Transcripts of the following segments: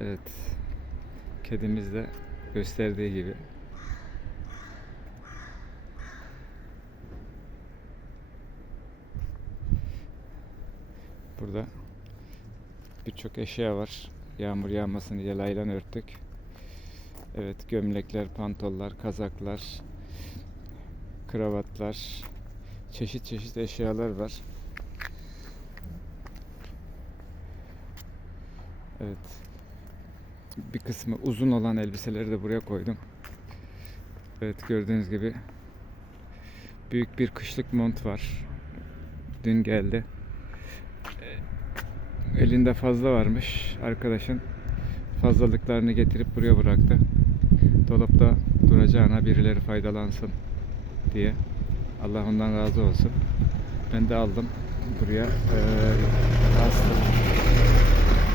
Evet. Kedimiz de gösterdiği gibi. Burada birçok eşya var. Yağmur yağmasın diye laylan örttük. Evet gömlekler, pantollar, kazaklar, kravatlar, çeşit çeşit eşyalar var. Evet. Bir kısmı uzun olan elbiseleri de buraya koydum. Evet gördüğünüz gibi büyük bir kışlık mont var. Dün geldi. Ee, Elinde fazla varmış. Arkadaşın fazlalıklarını getirip buraya bıraktı. Dolapta duracağına birileri faydalansın diye. Allah ondan razı olsun. Ben de aldım buraya eee astım.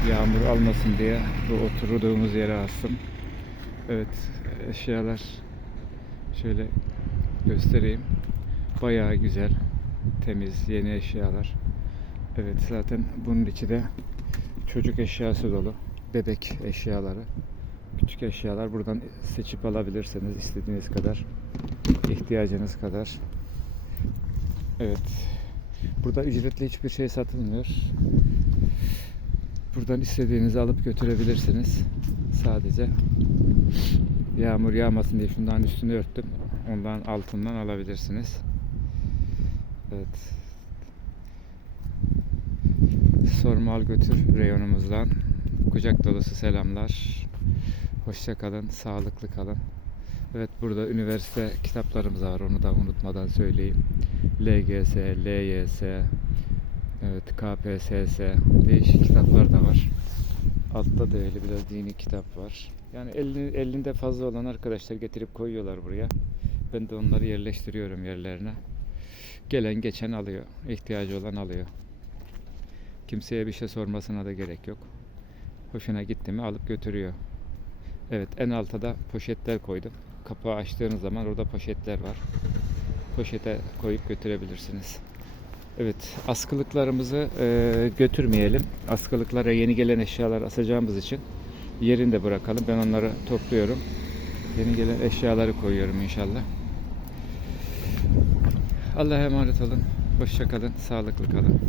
Yağmur almasın diye bu oturduğumuz yere astım. Evet eşyalar şöyle göstereyim. Bayağı güzel, temiz, yeni eşyalar. Evet zaten bunun içi de çocuk eşyası dolu. Bebek eşyaları. Küçük eşyalar buradan seçip alabilirsiniz istediğiniz kadar. ihtiyacınız kadar. Evet. Burada ücretli hiçbir şey satılmıyor. Buradan istediğinizi alıp götürebilirsiniz. Sadece yağmur yağmasın diye şundan üstünü örttüm. Ondan altından alabilirsiniz. Evet. Sorma al götür reyonumuzdan. Kucak dolusu selamlar. Hoşça kalın, sağlıklı kalın. Evet burada üniversite kitaplarımız var. Onu da unutmadan söyleyeyim. LGS, LYS, evet KPSS değişik kitaplar da var. Altta da öyle biraz dini kitap var. Yani elini, elinde fazla olan arkadaşlar getirip koyuyorlar buraya. Ben de onları yerleştiriyorum yerlerine. Gelen geçen alıyor. ihtiyacı olan alıyor. Kimseye bir şey sormasına da gerek yok. Hoşuna gitti mi alıp götürüyor. Evet en alta da poşetler koydum. Kapağı açtığınız zaman orada poşetler var. Poşete koyup götürebilirsiniz. Evet askılıklarımızı e, götürmeyelim. Askılıklara yeni gelen eşyalar asacağımız için yerinde bırakalım. Ben onları topluyorum. Yeni gelen eşyaları koyuyorum inşallah. Allah'a emanet olun. Hoşça kalın. Sağlıklı kalın.